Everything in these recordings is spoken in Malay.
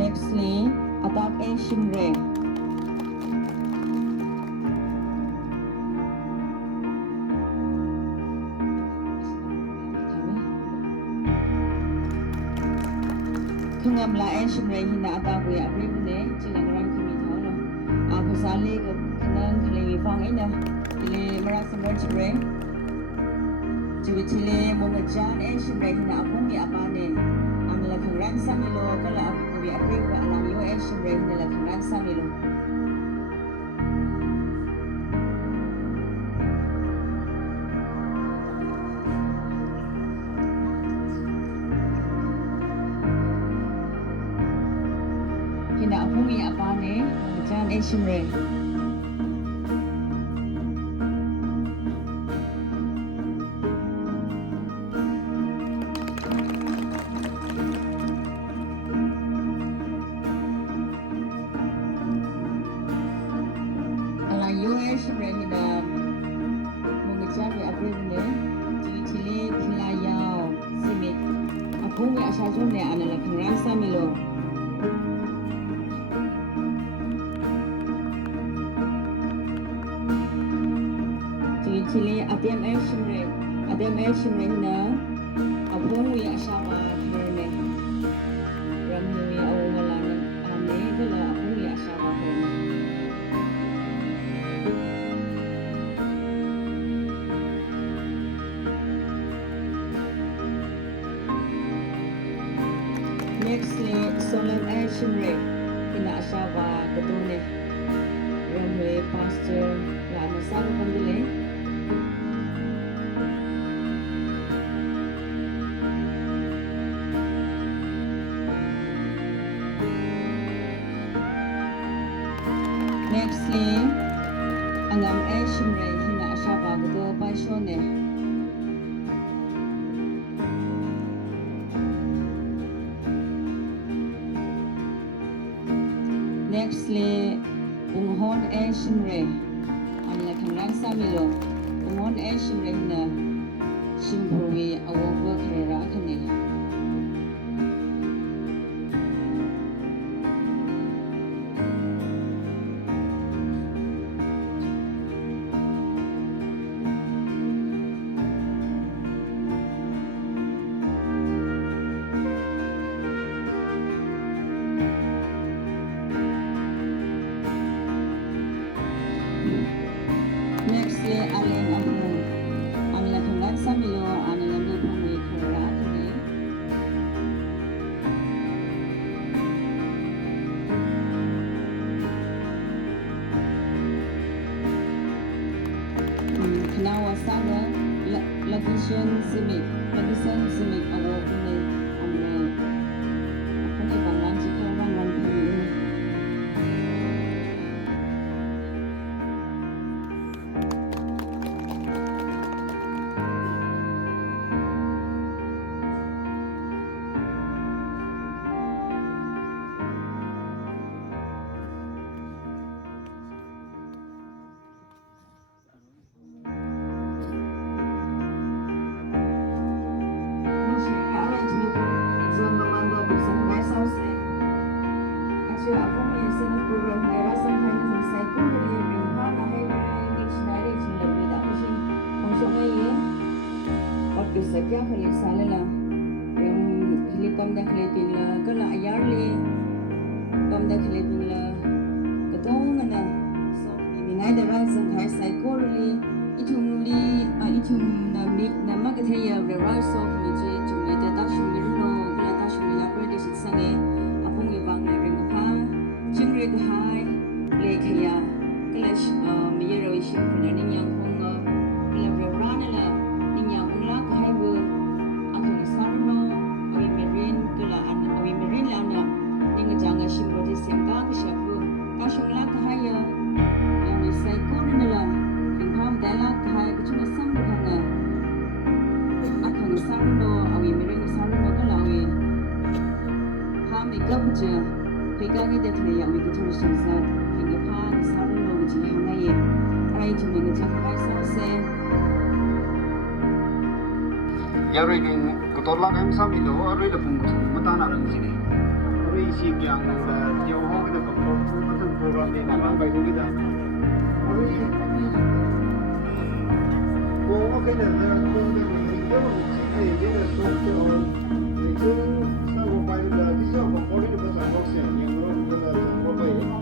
Nextly, attack A Shinre. Khangam la A Shinre hina attack we abribne chilangram kimi thalo. Phasali ko khanan khali fang ina ile mara samar chre. Chile momajan A Shinre hina apong ya apane. Amla khangran samilo kala we abrib alam yo A Shinre hina la khangran samilo. Hina apong ya apane momajan A Shinre. Sajonnya adalah kerasa milo. Cili ATM action na abong wi asawa herne. Ramyo ya awalan ane kala abong wi asawa herne. Nextly, solemn action rate inaasawa katune runway pastor la nasaro kandile nextly angam action rate inaasawa kato paisone. Nextly, unghon e shimre ang lakhangran samilo unghon e shimre na shimpurwi awogo kharera khane. Nextly, alin ang lakhangran samilo ang nalamli pumwi kharera khane. Kanawa sana lakisan simik awo kune amna apone banglan chikha banglan pumwi. Sakya khali salala yang hilipam dah khali pingla kala ayarli pam dah khali pingla katong ngana so minai da ran sang khai psychology itumli itum na magathaya ra so mi je chumi da ta shumi no kala ta shumi la pre dis sange apong ibang na ring pha chingre ga hai le khaya kala mi yero shin phuna ning yang khong kala ra na la Pegani dekhne yang we kitu sisa hingga pa saru lo ji hanga ye ai tu menga chakai sa se ya rin kutolak em sa milo ari la pung mata na rang sini ari 시기양 여호와의 같은 프로그램이 나만 발굴이다. 우리 고어게는 콘데 여러 지역의 속도 그 사고 발굴다 비서 거리를 벗어 먹세 영어로 그거는 뭐예요?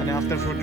आणि after shoot